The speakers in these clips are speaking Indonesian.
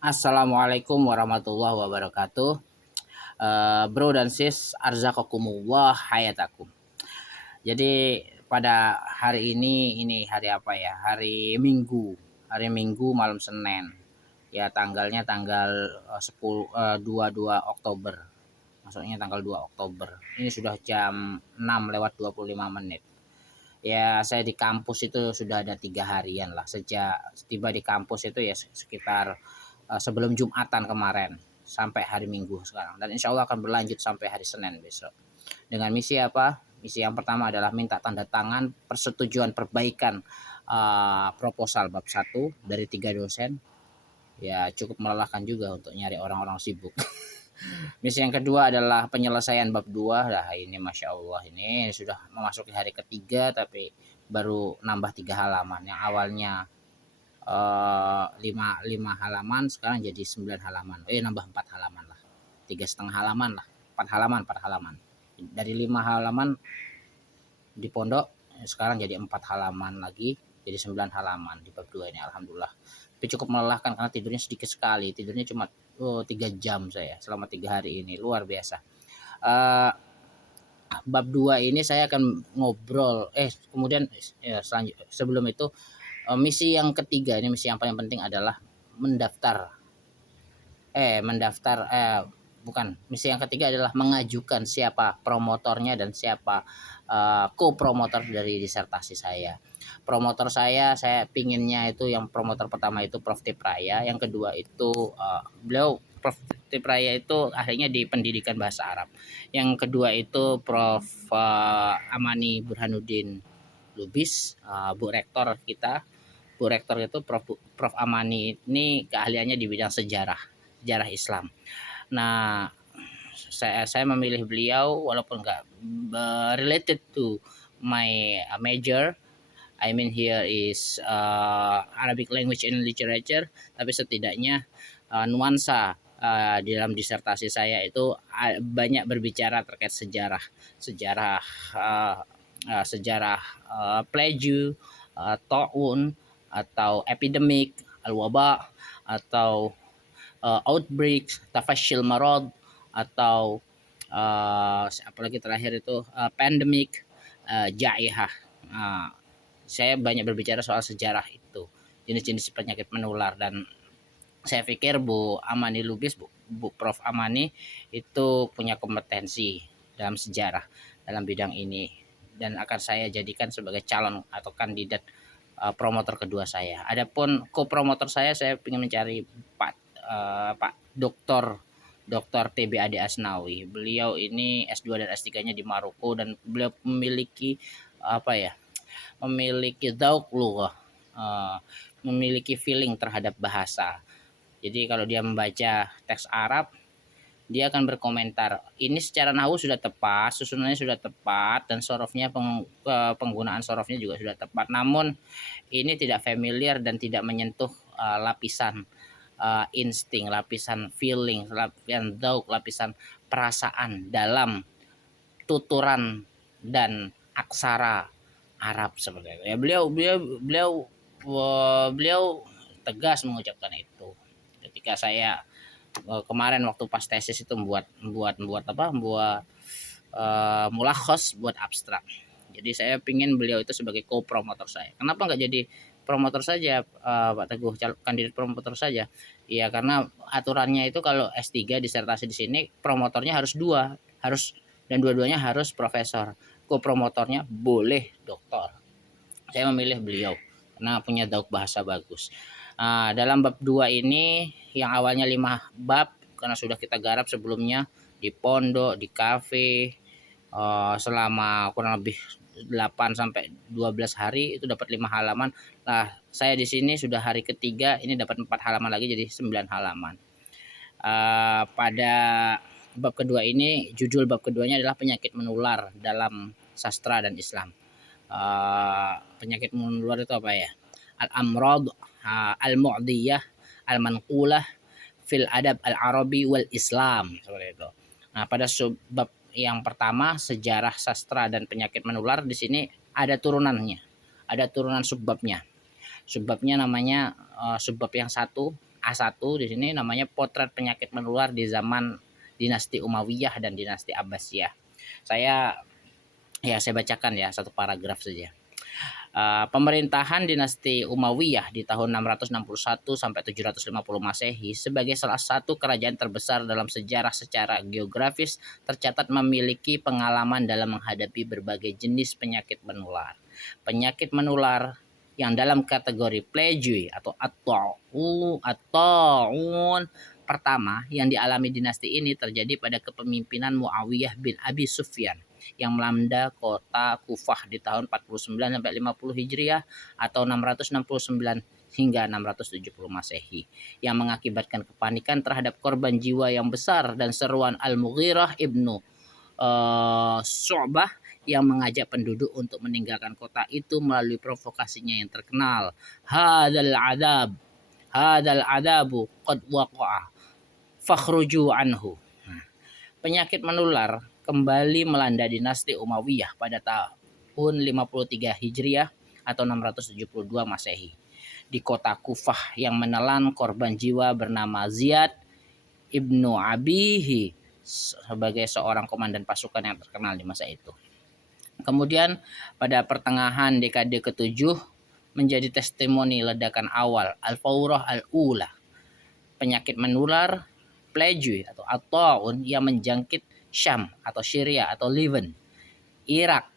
Assalamualaikum warahmatullahi wabarakatuh. Bro dan sis, arzakakumullah hayatakum. Jadi pada hari ini hari apa ya? Hari Minggu. Hari Minggu malam Senin. Ya tanggalnya tanggal 22 Oktober. Maksudnya tanggal 2 Oktober. Ini sudah jam 6 lewat 25 menit. Ya saya di kampus itu sudah ada 3 harian lah sejak tiba di kampus itu ya sekitar sebelum Jumatan kemarin sampai hari Minggu sekarang, dan insya Allah akan berlanjut sampai hari Senin besok dengan misi apa. Misi yang pertama adalah minta tanda tangan persetujuan perbaikan proposal bab 1 dari 3 dosen. Ya cukup melelahkan juga untuk nyari orang-orang sibuk. Misi yang kedua adalah penyelesaian bab 2. Nah, ini Masya Allah, ini sudah memasuki hari ketiga tapi baru nambah 3 halaman. Yang awalnya 5 halaman sekarang jadi 9 halaman. Nambah 4 halaman lah. 3,5 halaman lah. 4 halaman. Dari 5 halaman di pondok sekarang jadi 4 halaman lagi, jadi 9 halaman di bab 2 ini, alhamdulillah. Tapi cukup melelahkan karena tidurnya sedikit sekali. Tidurnya cuma 3 jam saya selama 3 hari ini, luar biasa. uh, Bab 2 ini saya akan ngobrol. Kemudian ya, sebelum itu, misi yang ketiga ini, misi yang paling penting adalah mendaftar mendaftar bukan, misi yang ketiga adalah mengajukan siapa promotornya dan siapa co-promotor dari disertasi saya. Promotor saya pinginnya itu, yang promotor pertama itu Prof. Tipraya, yang kedua itu beliau Prof. Tipraya itu akhirnya di pendidikan bahasa Arab. Yang kedua itu Prof. Amani Burhanuddin Lubis, Bu Rektor kita. Bu Rektor itu Prof. Amani ini keahliannya di bidang sejarah Islam. Nah, saya memilih beliau walaupun nggak related to my major. I mean here is Arabic language and literature, tapi setidaknya nuansa di dalam disertasi saya itu banyak berbicara terkait sejarah uh, sejarah plague, taun, atau epidemic, al-waba, atau outbreak, tafashil marad, atau apalagi terakhir itu pandemic, jaihah. Uh, saya banyak berbicara soal sejarah itu, jenis-jenis penyakit menular, dan saya pikir Bu Amani Lubis, Bu Prof Amani itu punya kompetensi dalam sejarah dalam bidang ini, dan akan saya jadikan sebagai calon atau kandidat promotor kedua saya. Adapun co-promotor saya ingin mencari Pak Dr. TB Ade Asnawi. Beliau ini S2 dan S3-nya di Maroko, dan beliau memiliki apa ya? Memiliki zauk lughah, memiliki feeling terhadap bahasa. Jadi kalau dia membaca teks Arab, dia akan berkomentar, ini secara nahu sudah tepat, susunannya sudah tepat, dan sorofnya penggunaan sorofnya juga sudah tepat. Namun ini tidak familiar dan tidak menyentuh lapisan insting, lapisan feeling, lapisan dauk, lapisan perasaan dalam tuturan dan aksara Arab seperti itu. Ya, beliau tegas mengucapkan itu. Ketika saya kemarin waktu pas tesis itu membuat mulakhos buat abstrak. Jadi saya pingin beliau itu sebagai co-promotor saya. Kenapa nggak jadi promotor saja, Pak Teguh, kandidat promotor saja? Iya, karena aturannya itu kalau S3 disertasi di sini promotornya harus dua, dan dua-duanya harus profesor. Co-promotornya boleh doktor. Saya memilih beliau karena punya dauk bahasa bagus. Dalam bab 2 ini yang awalnya 5 bab, karena sudah kita garap sebelumnya di pondok, di kafe, selama kurang lebih 8 sampai 12 hari, itu dapat 5 halaman. Nah, saya di sini sudah hari ketiga, ini dapat 4 halaman lagi jadi 9 halaman. Pada bab kedua ini, judul bab keduanya adalah penyakit menular dalam sastra dan Islam. Penyakit menular itu apa ya? Al-amrad al-mu'diyah al-manqulah fil adab al-arabi wal Islam, seperti itu. Nah, pada bab yang pertama, sejarah sastra dan penyakit menular, di sini ada turunannya. Ada turunan subbabnya. Subbabnya namanya subbab yang satu, A1 di sini namanya potret penyakit menular di zaman dinasti Umayyah dan dinasti Abbasiyah. Saya bacakan ya satu paragraf saja. Pemerintahan dinasti Umayyah di tahun 661 sampai 750 Masehi sebagai salah satu kerajaan terbesar dalam sejarah secara geografis tercatat memiliki pengalaman dalam menghadapi berbagai jenis penyakit menular. Penyakit menular yang dalam kategori plague atau at-ta'un pertama yang dialami dinasti ini terjadi pada kepemimpinan Muawiyah bin Abi Sufyan yang melanda kota Kufah di tahun 49 sampai 50 Hijriah atau 669 hingga 670 Masehi yang mengakibatkan kepanikan terhadap korban jiwa yang besar dan seruan Al-Mughirah ibnu Syu'bah yang mengajak penduduk untuk meninggalkan kota itu melalui provokasinya yang terkenal. Hadzal adabu qad waqa'a fakhruju anhu. Penyakit menular kembali melanda dinasti Umayyah pada tahun 53 Hijriah atau 672 Masehi di kota Kufah yang menelan korban jiwa bernama Ziyad ibnu Abihi sebagai seorang komandan pasukan yang terkenal di masa itu. Kemudian pada pertengahan dekade ke-7 menjadi testimoni ledakan awal Al-Fawrah Al-Ula, penyakit menular plague atau at-ta'un yang menjangkit Syam atau Syria atau Levant, Irak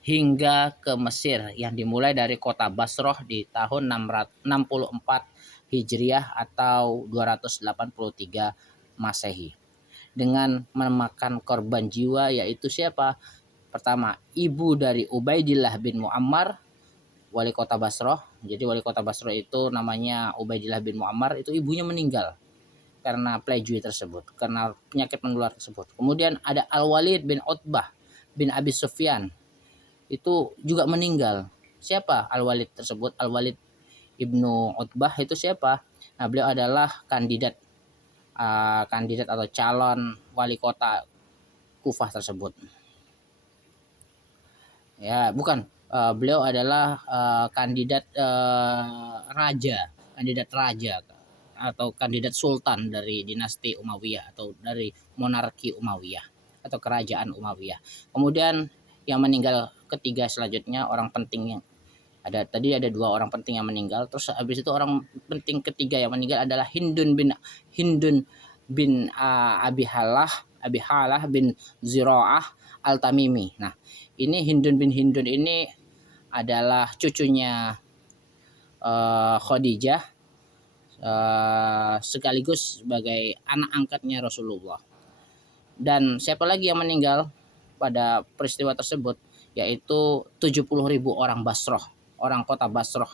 hingga ke Mesir yang dimulai dari kota Basrah di tahun 664 Hijriah atau 283 Masehi dengan memakan korban jiwa yaitu siapa? Pertama, ibu dari Ubaidillah bin Muammar, wali kota Basrah. Jadi wali kota Basrah itu namanya Ubaidillah bin Muammar, itu ibunya meninggal karena plague tersebut, karena penyakit menular tersebut. Kemudian ada Al-Walid bin Utbah bin Abi Sufyan, itu juga meninggal. Siapa Al-Walid tersebut? Al-Walid ibnu Utbah itu siapa? Nah, beliau adalah kandidat atau calon wali kota Kufah tersebut. Ya, bukan. Beliau adalah kandidat raja atau kandidat sultan dari dinasti Umayyah atau dari monarki Umayyah atau kerajaan Umayyah. Kemudian yang meninggal ketiga selanjutnya orang penting yang ada dua orang penting yang meninggal. Terus habis itu orang penting ketiga yang meninggal adalah Hindun bin Abi Halah bin Zira'ah Al-Tamimi. Nah, ini Hindun ini adalah cucunya Khadijah sekaligus sebagai anak angkatnya Rasulullah. Dan siapa lagi yang meninggal pada peristiwa tersebut? Yaitu 70.000 orang Basrah, orang kota Basrah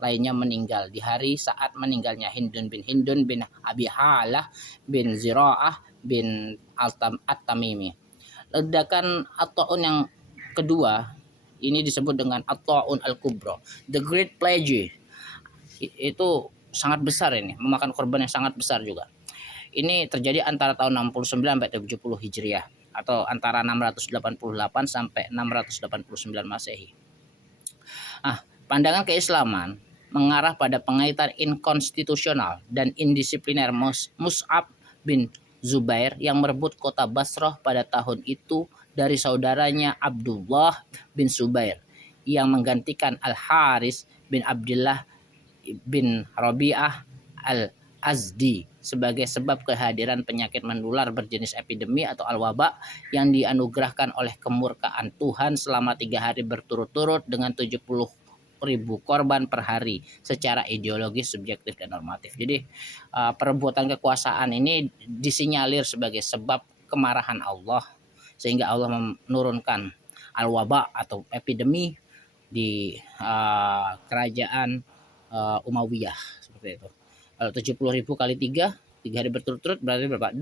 lainnya meninggal di hari saat meninggalnya Hindun bin Abi Halah bin Zira'ah bin At-Tamimi. Ledakan at-ta'un yang kedua ini disebut dengan at-ta'un al-kubra, the great plague. Itu sangat besar, ini memakan korban yang sangat besar juga. Ini terjadi antara tahun 69 sampai 70 Hijriah atau antara 688 sampai 689 Masehi. Pandangan keislaman mengarah pada pengaitan inkonstitusional dan indisipliner Mus'ab bin Zubair yang merebut kota Basrah pada tahun itu dari saudaranya Abdullah bin Zubair yang menggantikan Al-Haris bin Abdullah bin Rabi'ah Al-Azdi sebagai sebab kehadiran penyakit menular berjenis epidemi atau al-waba yang dianugerahkan oleh kemurkaan Tuhan selama 3 hari berturut-turut dengan 70.000 korban per hari secara ideologis, subjektif, dan normatif. Jadi perebutan kekuasaan ini disinyalir sebagai sebab kemarahan Allah sehingga Allah menurunkan al-waba atau epidemi di kerajaan Umayyah seperti itu. Kalau 70.000 kali 3 hari berturut-turut berarti berapa?